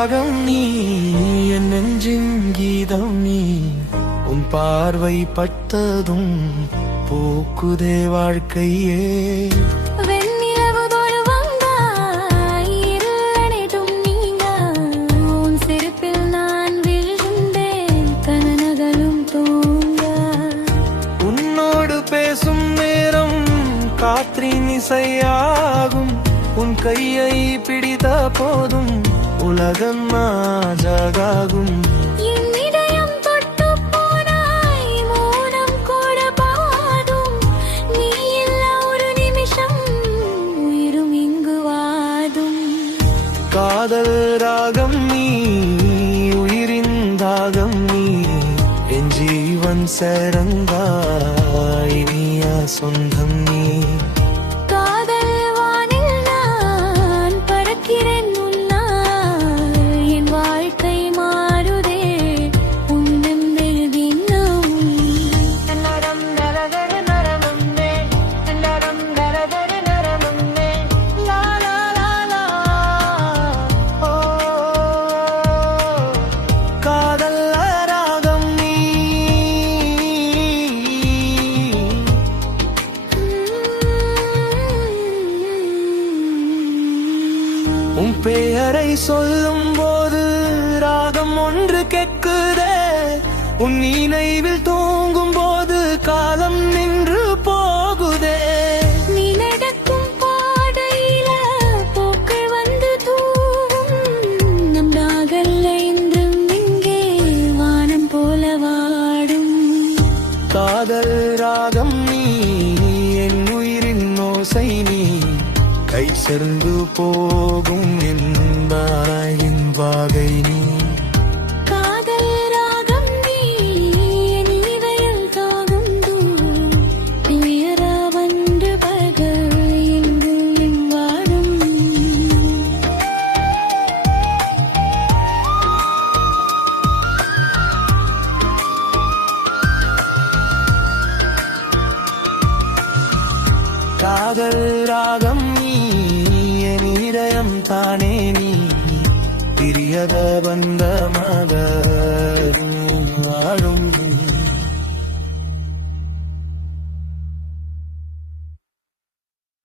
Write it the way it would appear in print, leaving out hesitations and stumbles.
ராகம் நீ என் நெஞ்சின் கீதம் நீ உன் பார்வை பட்டதும் பூக்குதே வாழ்க்கையே பேசும் நேரம் காற்றின் இசையாகும் உன் கையை பிடித்த போதும் உலகம் மாஜாகும் காதல் ராகம் நீ உயிரின் தாகம் நீ என் ஜீவன் சரங்காய் நீயா சொந்தம் நீ காதல் வானில் நான் பறக்கிறேன் முன்னால் என் வாழ்க்கை மாறுதே உன்னம் தினம் நரம் நரதர நரனம்மே நரம் நரதர நரனம்மே லா லா லா லா ஓ காதல் ராகம் நீ உன் பெயரை சொல்லும் போது ராகம் ஒன்று கேட்குதே உன் நினைவில் தூங்கும் போது காலம் நின்று போகுதே நீ நடக்கும் பாதையில பூக்கள் வந்து தூவும் நம் நாகல்ல என்றும் இங்கே வானம் போல வாடும் காதல் ராகம் நீ என் உயிரின் ஓசை நீ கை சேர்ந்து போகும் என்பாயின் வாகை நீ காதல் ராகம் நீ என் இதயம் தாகும் துயரா வந்து பகல் எங்கும் வாடும் காதல் ராகம் நீ என் இதயம் தானே நீ பிரியத பந்தமாக வாழும்